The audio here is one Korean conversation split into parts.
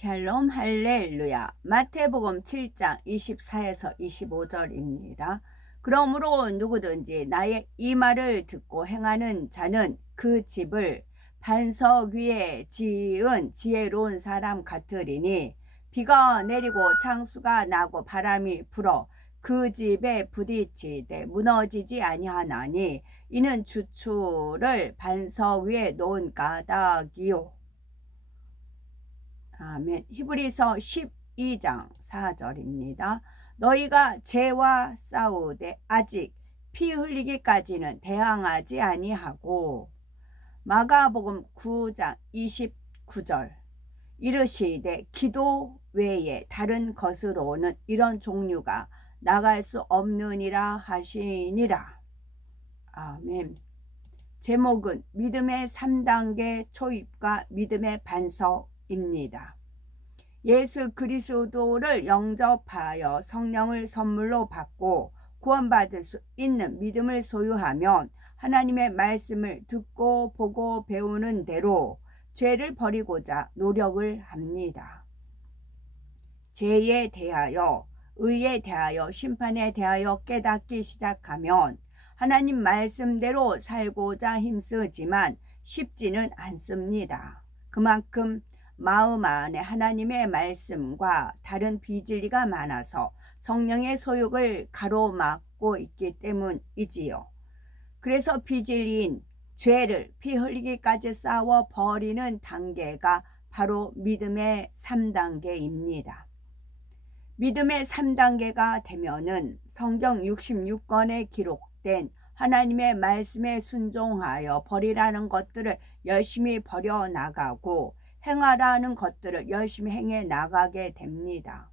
샬롬 할렐루야. 마태복음 7장 24에서 25절입니다. 그러므로 누구든지 나의 이 말을 듣고 행하는 자는 그 집을 반석 위에 지은 지혜로운 사람 같으리니, 비가 내리고 창수가 나고 바람이 불어 그 집에 부딪히되 무너지지 아니하나니, 이는 주추를 반석 위에 놓은 까닭이요. 아멘. 히브리서 12장 4절입니다. 너희가 죄와 싸우되 아직 피 흘리기까지는 대항하지 아니하고. 마가복음 9장 29절. 이르시되 기도 외에 다른 것으로는 이런 종류가 나갈 수 없느니라 하시니라. 아멘. 제목은 믿음의 3단계 초입과 믿음의 반석입니다. 예수 그리스도를 영접하여 성령을 선물로 받고 구원받을 수 있는 믿음을 소유하면 하나님의 말씀을 듣고 보고 배우는 대로 죄를 버리고자 노력을 합니다. 죄에 대하여, 의에 대하여, 심판에 대하여 깨닫기 시작하면 하나님 말씀대로 살고자 힘쓰지만 쉽지는 않습니다. 그만큼 마음 안에 하나님의 말씀과 다른 비진리가 많아서 성령의 소욕을 가로막고 있기 때문이지요. 그래서 비진리인 죄를 피 흘리기까지 싸워 버리는 단계가 바로 믿음의 3단계입니다. 믿음의 3단계가 되면은 성경 66권에 기록된 하나님의 말씀에 순종하여 버리라는 것들을 열심히 버려나가고 행하라는 것들을 열심히 행해 나가게 됩니다.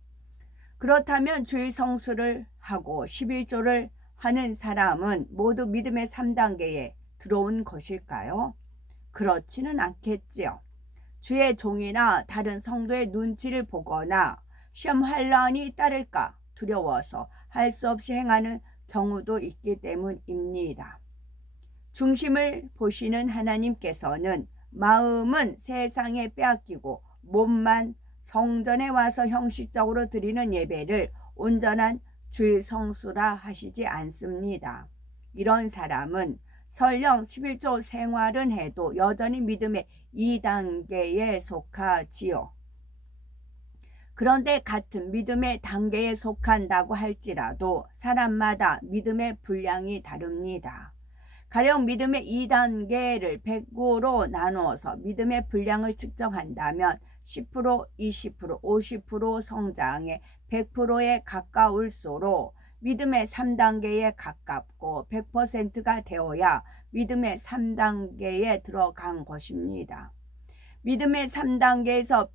그렇다면 주일 성수를 하고 11조를 하는 사람은 모두 믿음의 3단계에 들어온 것일까요? 그렇지는 않겠지요. 주의 종이나 다른 성도의 눈치를 보거나 시험 환란이 따를까 두려워서 할 수 없이 행하는 경우도 있기 때문입니다. 중심을 보시는 하나님께서는 마음은 세상에 빼앗기고 몸만 성전에 와서 형식적으로 드리는 예배를 온전한 주일 성수라 하시지 않습니다. 이런 사람은 설령 11조 생활은 해도 여전히 믿음의 2단계에 속하지요. 그런데 같은 믿음의 단계에 속한다고 할지라도 사람마다 믿음의 분량이 다릅니다. 가령 믿음의 2단계를 100으로 나누어서 믿음의 분량을 측정한다면 10%, 20%, 50% 성장에 100%에 가까울수록 믿음의 3단계에 가깝고 100%가 되어야 믿음의 3단계에 들어간 것입니다. 믿음의 3단계에서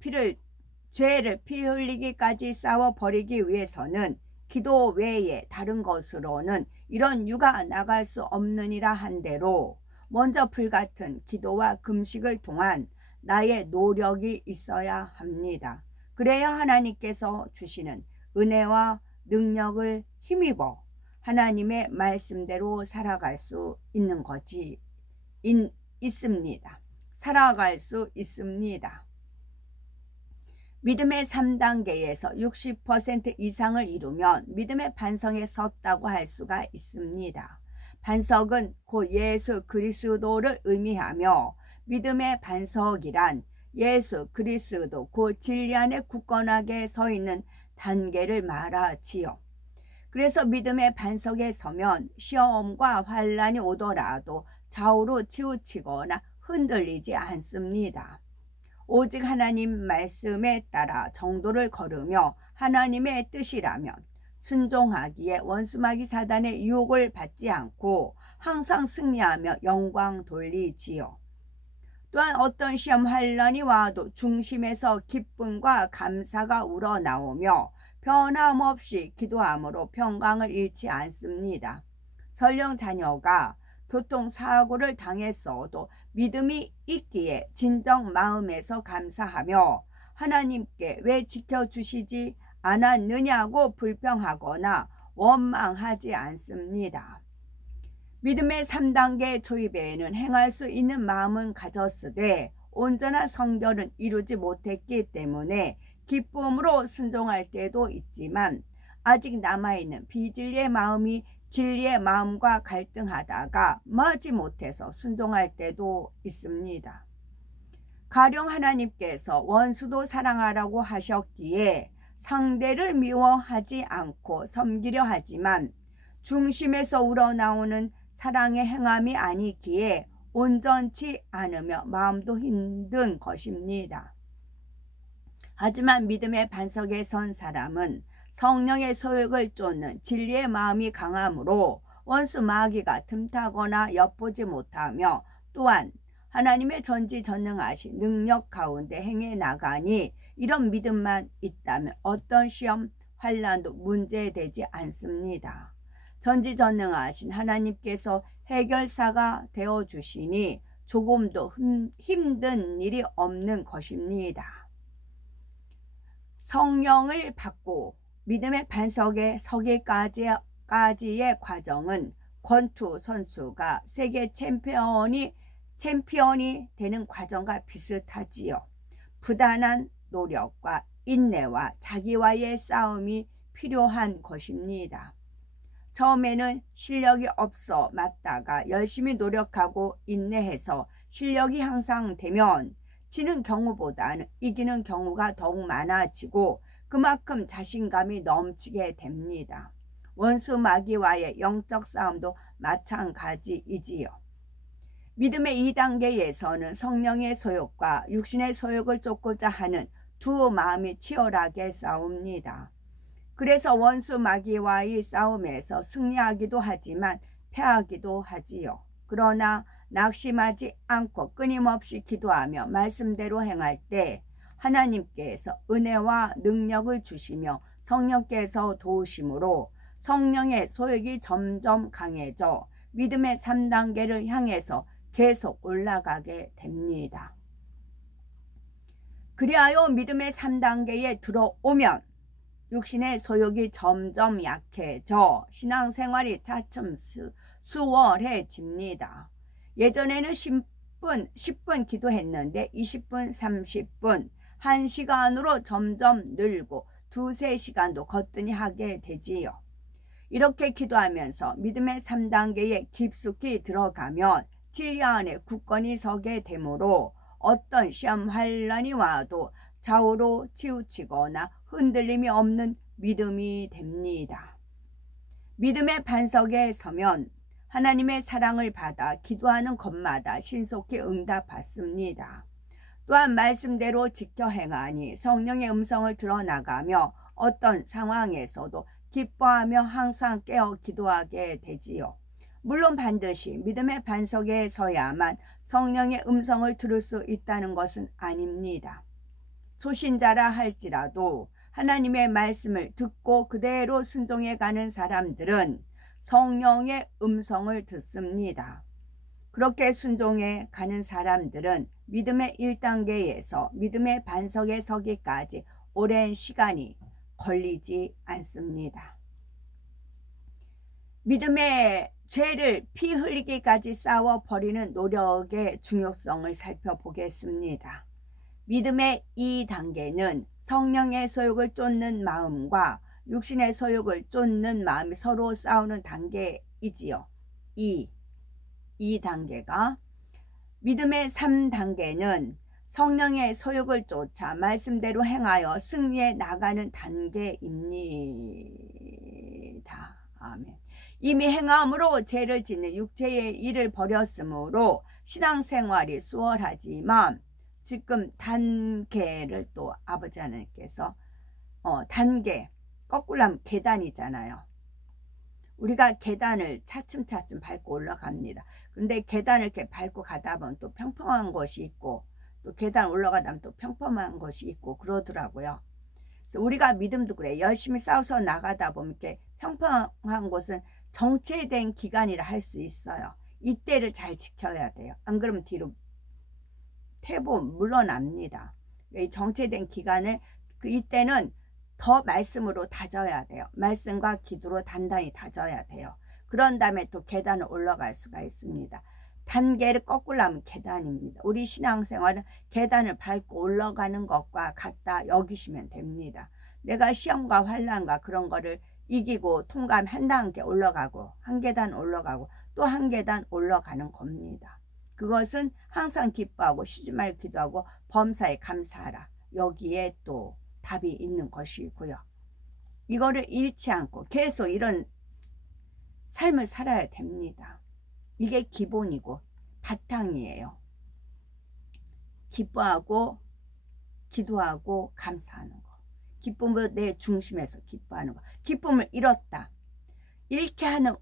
죄를 피 흘리기까지 싸워버리기 위해서는 기도 외에 다른 것으로는 이런 유가 나갈 수 없느니라 한대로 먼저 불같은 기도와 금식을 통한 나의 노력이 있어야 합니다. 그래야 하나님께서 주시는 은혜와 능력을 힘입어 하나님의 말씀대로 살아갈 수 있는 것이 있습니다. 살아갈 수 있습니다. 믿음의 3단계에서 60% 이상을 이루면 믿음의 반석에 섰다고 할 수가 있습니다. 반석은 곧 예수 그리스도를 의미하며 믿음의 반석이란 예수 그리스도 곧 진리 안에 굳건하게 서 있는 단계를 말하지요. 그래서 믿음의 반석에 서면 시험과 환란이 오더라도 좌우로 치우치거나 흔들리지 않습니다. 오직 하나님 말씀에 따라 정도를 걸으며 하나님의 뜻이라면 순종하기에 원수마귀 사단의 유혹을 받지 않고 항상 승리하며 영광 돌리지요. 또한 어떤 시험 환란이 와도 중심에서 기쁨과 감사가 우러나오며 변함없이 기도함으로 평강을 잃지 않습니다. 설령 자녀가 교통사고를 당했어도 믿음이 있기에 진정 마음에서 감사하며 하나님께 왜 지켜주시지 않았느냐고 불평하거나 원망하지 않습니다. 믿음의 3단계 초입에는 행할 수 있는 마음은 가졌으되 온전한 성결은 이루지 못했기 때문에 기쁨으로 순종할 때도 있지만 아직 남아있는 비진리의 마음이 진리의 마음과 갈등하다가 마지못해서 순종할 때도 있습니다. 가령 하나님께서 원수도 사랑하라고 하셨기에 상대를 미워하지 않고 섬기려 하지만 중심에서 우러나오는 사랑의 행함이 아니기에 온전치 않으며 마음도 힘든 것입니다. 하지만 믿음의 반석에 선 사람은 성령의 소욕을 쫓는 진리의 마음이 강함으로 원수 마귀가 틈타거나 엿보지 못하며 또한 하나님의 전지전능하신 능력 가운데 행해 나가니 이런 믿음만 있다면 어떤 시험, 환난도 문제되지 않습니다. 전지전능하신 하나님께서 해결사가 되어주시니 조금도 힘든 일이 없는 것입니다. 성령을 받고 믿음의 반석에 서기까지의 과정은 권투 선수가 세계 챔피언이 되는 과정과 비슷하지요. 부단한 노력과 인내와 자기와의 싸움이 필요한 것입니다. 처음에는 실력이 없어 맞다가 열심히 노력하고 인내해서 실력이 향상되면 지는 경우보다는 이기는 경우가 더욱 많아지고 그만큼 자신감이 넘치게 됩니다. 원수 마귀와의 영적 싸움도 마찬가지이지요. 믿음의 2단계에서는 성령의 소욕과 육신의 소욕을 쫓고자 하는 두 마음이 치열하게 싸웁니다. 그래서 원수 마귀와의 싸움에서 승리하기도 하지만 패하기도 하지요. 그러나 낙심하지 않고 끊임없이 기도하며 말씀대로 행할 때 하나님께서 은혜와 능력을 주시며 성령께서 도우심으로 성령의 소욕이 점점 강해져 믿음의 3단계를 향해서 계속 올라가게 됩니다. 그리하여 믿음의 3단계에 들어오면 육신의 소욕이 점점 약해져 신앙생활이 차츰 수월해집니다. 예전에는 10분 기도했는데 20분, 30분, 1시간으로 점점 늘고 2-3시간도 거뜬히 하게 되지요. 이렇게 기도하면서 믿음의 3단계에 깊숙이 들어가면 진리 안에 굳건히 서게 되므로 어떤 시험 환난이 와도 좌우로 치우치거나 흔들림이 없는 믿음이 됩니다. 믿음의 반석에 서면 하나님의 사랑을 받아 기도하는 것마다 신속히 응답받습니다. 또한 말씀대로 지켜 행하니 성령의 음성을 들어나가며 어떤 상황에서도 기뻐하며 항상 깨어 기도하게 되지요. 물론 반드시 믿음의 반석에 서야만 성령의 음성을 들을 수 있다는 것은 아닙니다. 초신자라 할지라도 하나님의 말씀을 듣고 그대로 순종해 가는 사람들은 성령의 음성을 듣습니다. 그렇게 순종해 가는 사람들은 믿음의 1단계에서 믿음의 반석에 서기까지 오랜 시간이 걸리지 않습니다. 믿음의 죄를 피 흘리기까지 싸워버리는 노력의 중요성을 살펴보겠습니다. 믿음의 2단계는 성령의 소욕을 쫓는 마음과 육신의 소욕을 쫓는 마음이 서로 싸우는 단계이지요. 2단계가 믿음의 3단계는 성령의 소욕을 쫓아 말씀대로 행하여 승리해 나가는 단계입니다. 아멘. 이미 행함으로 죄를 짓는 육체의 일을 버렸으므로 신앙생활이 수월하지만 지금 단계를 또 아버지 하나님께서 단계 거꾸로 하면 계단이잖아요. 우리가 계단을 차츰차츰 밟고 올라갑니다. 그런데 계단을 이렇게 밟고 가다 보면 또 평평한 곳이 있고 또 계단 올라가다 보면 또 평평한 곳이 있고 그러더라고요. 그래서 우리가 믿음도 그래. 열심히 싸워서 나가다 보면 이렇게 평평한 곳은 정체된 기간이라 할 수 있어요. 이때를 잘 지켜야 돼요. 안 그러면 뒤로 퇴보 물러납니다. 이 정체된 기간을 이때는 더 말씀으로 다져야 돼요. 말씀과 기도로 단단히 다져야 돼요. 그런 다음에 또 계단을 올라갈 수가 있습니다. 단계를 거꾸로 하면 계단입니다. 우리 신앙생활은 계단을 밟고 올라가는 것과 같다 여기시면 됩니다. 내가 시험과 환난과 그런 거를 이기고 통과하면 한 단계 올라가고 한 계단 올라가고 또 한 계단 올라가는 겁니다. 그것은 항상 기뻐하고 쉬지 말고 기도하고 범사에 감사하라. 여기에 또 답이 있는 것이고요. 이거를 잃지 않고 계속 이런 삶을 살아야 됩니다. 이게 기본이고 바탕이에요. 기뻐하고 기도하고 감사하는 거. 기쁨을 내 중심에서 기뻐하는 거. 기쁨을 잃었다. 잃게 하는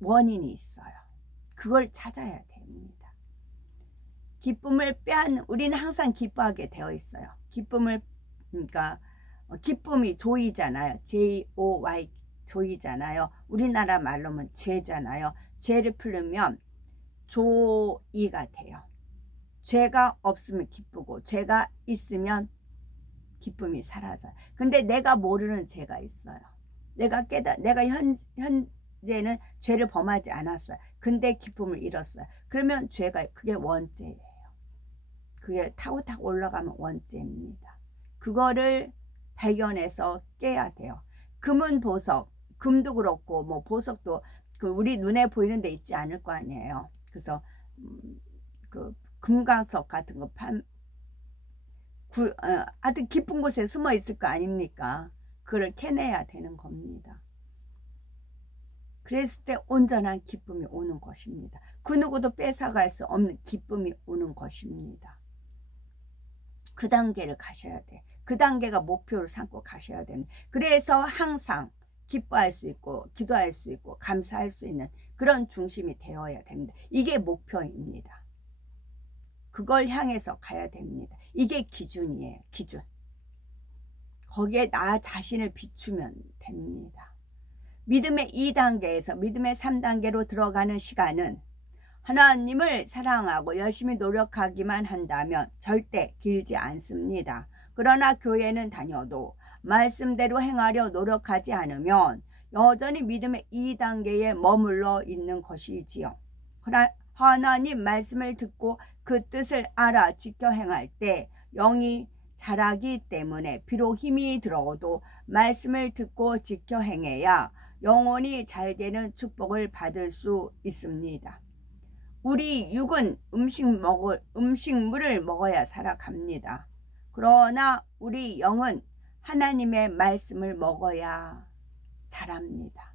원인이 있어요. 그걸 찾아야 됩니다. 기쁨을 우리는 항상 기뻐하게 되어 있어요. 그러니까 기쁨이 조이잖아요. Joy 조이잖아요. 우리나라 말로는 죄잖아요. 죄를 풀으면 조이가 돼요. 죄가 없으면 기쁘고 죄가 있으면 기쁨이 사라져요. 근데 내가 모르는 죄가 있어요. 내가 현재는 죄를 범하지 않았어요. 근데 기쁨을 잃었어요. 그러면 그게 원죄예요. 그게 타고 올라가면 원죄입니다. 그거를 발견해서 깨야 돼요. 금은 보석, 금도 그렇고 뭐 보석도 우리 눈에 보이는 데 있지 않을 거 아니에요. 그래서 그 금광석 같은 거 아주 깊은 곳에 숨어 있을 거 아닙니까? 그걸 캐내야 되는 겁니다. 그랬을 때 온전한 기쁨이 오는 것입니다. 그 누구도 뺏어갈 수 없는 기쁨이 오는 것입니다. 그 단계를 가셔야 돼. 그 단계가 목표를 삼고 가셔야 됩니다. 그래서 항상 기뻐할 수 있고 기도할 수 있고 감사할 수 있는 그런 중심이 되어야 됩니다. 이게 목표입니다. 그걸 향해서 가야 됩니다. 이게 기준이에요. 기준. 거기에 나 자신을 비추면 됩니다. 믿음의 2단계에서 믿음의 3단계로 들어가는 시간은 하나님을 사랑하고 열심히 노력하기만 한다면 절대 길지 않습니다. 그러나 교회는 다녀도 말씀대로 행하려 노력하지 않으면 여전히 믿음의 2단계에 머물러 있는 것이지요. 하나님 말씀을 듣고 그 뜻을 알아 지켜 행할 때 영이 자라기 때문에 비록 힘이 들어도 말씀을 듣고 지켜 행해야 영혼이 잘 되는 축복을 받을 수 있습니다. 우리 육은 음식물을 먹어야 살아갑니다. 그러나 우리 영은 하나님의 말씀을 먹어야 자랍니다.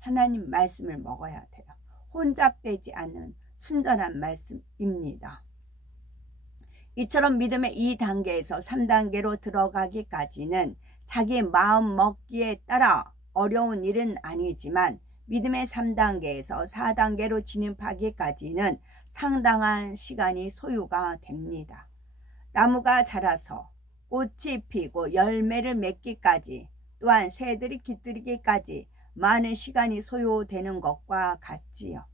하나님 말씀을 먹어야 돼요. 혼잡되지 않는 순전한 말씀입니다. 이처럼 믿음의 2단계에서 3단계로 들어가기까지는 자기 마음 먹기에 따라 어려운 일은 아니지만 믿음의 3단계에서 4단계로 진입하기까지는 상당한 시간이 소요가 됩니다. 나무가 자라서 꽃이 피고 열매를 맺기까지 또한 새들이 깃들이기까지 많은 시간이 소요되는 것과 같지요.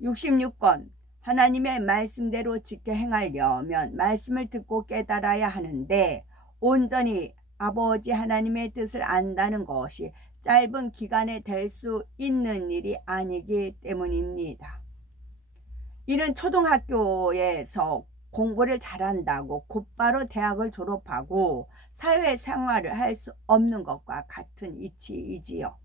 66권 하나님의 말씀대로 지켜 행하려면 말씀을 듣고 깨달아야 하는데 온전히 아버지 하나님의 뜻을 안다는 것이 짧은 기간에 될 수 있는 일이 아니기 때문입니다. 이는 초등학교에서 공부를 잘한다고 곧바로 대학을 졸업하고 사회생활을 할 수 없는 것과 같은 이치이지요.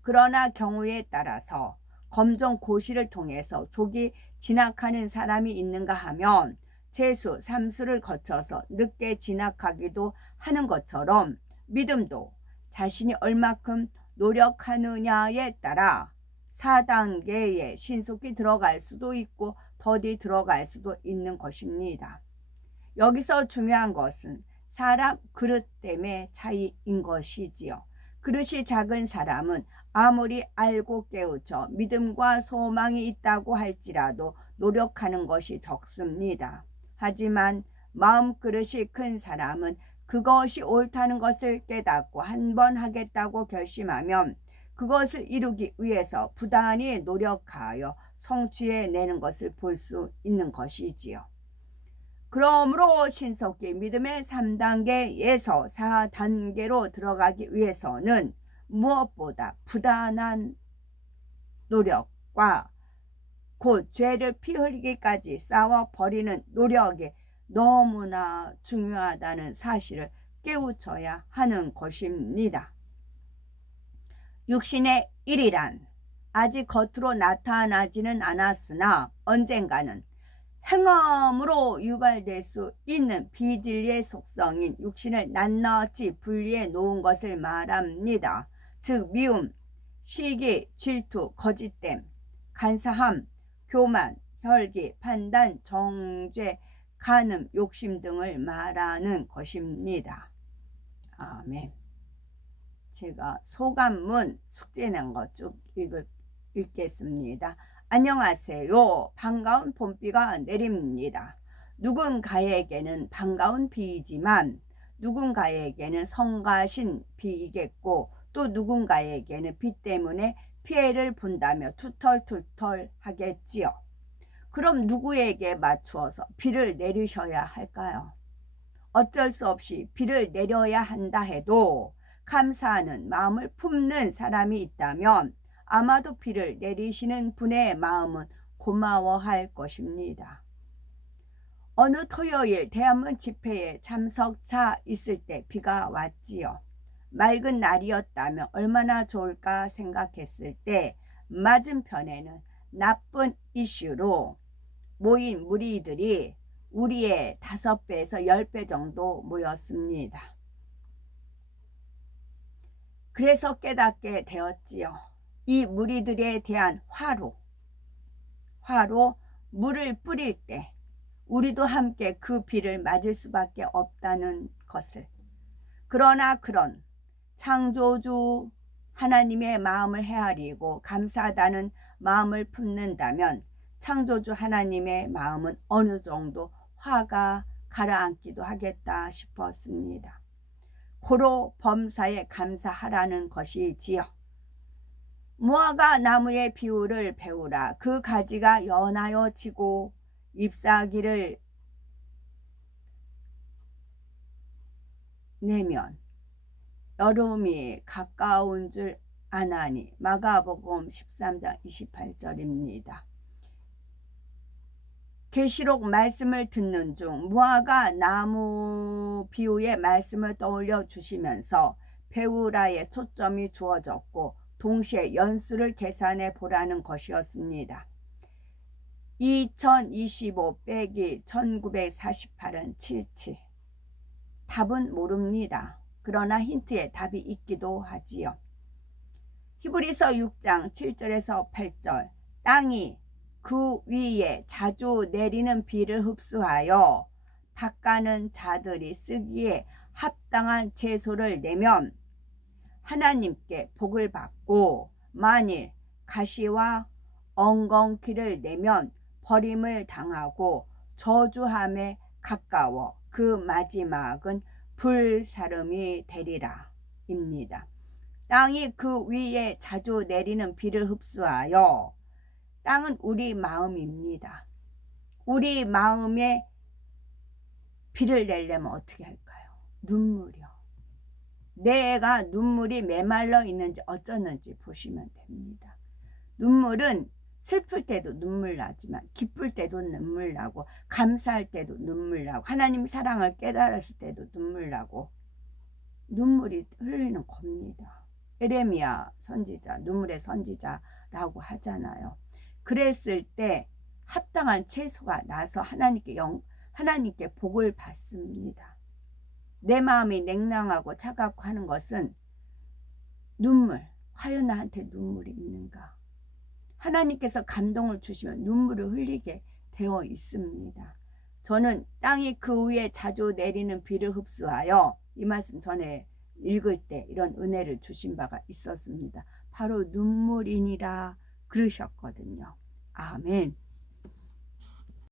그러나 경우에 따라서 검정고시를 통해서 조기 진학하는 사람이 있는가 하면 재수, 삼수를 거쳐서 늦게 진학하기도 하는 것처럼 믿음도 자신이 얼마큼 노력하느냐에 따라 4단계에 신속히 들어갈 수도 있고 더디 들어갈 수도 있는 것입니다. 여기서 중요한 것은 사람 그릇 때문에 차이인 것이지요. 그릇이 작은 사람은 아무리 알고 깨우쳐 믿음과 소망이 있다고 할지라도 노력하는 것이 적습니다. 하지만 마음 그릇이 큰 사람은 그것이 옳다는 것을 깨닫고 한 번 하겠다고 결심하면 그것을 이루기 위해서 부단히 노력하여 성취해내는 것을 볼 수 있는 것이지요. 그러므로 신속히 믿음의 3단계에서 4단계로 들어가기 위해서는 무엇보다 부단한 노력과 곧 죄를 피 흘리기까지 싸워 버리는 노력이 너무나 중요하다는 사실을 깨우쳐야 하는 것입니다. 육신의 일이란 아직 겉으로 나타나지는 않았으나 언젠가는 행함으로 유발될 수 있는 비진리의 속성인 육신을 낱낱이 분리해 놓은 것을 말합니다. 즉 미움, 시기, 질투, 거짓됨, 간사함, 교만, 혈기, 판단, 정죄, 간음, 욕심 등을 말하는 것입니다. 아멘. 제가 소감문 숙제 낸 거 쭉 읽겠습니다. 안녕하세요. 반가운 봄비가 내립니다. 누군가에게는 반가운 비이지만 누군가에게는 성가신 비이겠고 또 누군가에게는 비 때문에 피해를 본다며 투털투털 하겠지요. 그럼 누구에게 맞추어서 비를 내리셔야 할까요? 어쩔 수 없이 비를 내려야 한다 해도 감사하는 마음을 품는 사람이 있다면 아마도 비를 내리시는 분의 마음은 고마워할 것입니다. 어느 토요일 대한문 집회에 참석차 있을 때 비가 왔지요. 맑은 날이었다면 얼마나 좋을까 생각했을 때 맞은편에는 나쁜 이슈로 모인 무리들이 우리의 5배에서 10배 정도 모였습니다. 그래서 깨닫게 되었지요. 이 무리들에 대한 화로 물을 뿌릴 때 우리도 함께 그 비를 맞을 수밖에 없다는 것을. 그러나 그런 창조주 하나님의 마음을 헤아리고 감사하다는 마음을 품는다면 창조주 하나님의 마음은 어느 정도 화가 가라앉기도 하겠다 싶었습니다. 고로 범사에 감사하라는 것이지요. 무화과 나무의 비유를 배우라. 그 가지가 연하여 지고 잎사귀를 내면 여름이 가까운 줄 아나니. 마가복음 13장 28절입니다. 계시록 말씀을 듣는 중 무화과 나무 비유의 말씀을 떠올려 주시면서 배우라에 초점이 주어졌고 동시에 연수를 계산해 보라는 것이었습니다. 2025 빼기 1948은 77. 답은 모릅니다. 그러나 힌트에 답이 있기도 하지요. 히브리서 6장 7절에서 8절. 땅이 그 위에 자주 내리는 비를 흡수하여 닦아는 자들이 쓰기에 합당한 채소를 내면 하나님께 복을 받고 만일 가시와 엉겅퀴를 내면 버림을 당하고 저주함에 가까워 그 마지막은 불사름이 되리라 입니다. 땅이 그 위에 자주 내리는 비를 흡수하여. 땅은 우리 마음입니다. 우리 마음에 비를 내려면 어떻게 할까요? 눈물이요. 내가 눈물이 메말라 있는지 어쩌는지 보시면 됩니다. 눈물은 슬플 때도 눈물 나지만 기쁠 때도 눈물 나고 감사할 때도 눈물 나고 하나님 사랑을 깨달았을 때도 눈물 나고 눈물이 흘리는 겁니다. 에레미야 선지자, 눈물의 선지자라고 하잖아요. 그랬을 때 합당한 채소가 나서 하나님께 복을 받습니다. 내 마음이 냉랭하고 차갑고 하는 것은 눈물, 과연 나한테 눈물이 있는가? 하나님께서 감동을 주시면 눈물을 흘리게 되어 있습니다. 저는 땅이 그 위에 자주 내리는 비를 흡수하여, 이 말씀 전에 읽을 때 이런 은혜를 주신 바가 있었습니다. 바로 눈물이니라 그러셨거든요. 아멘.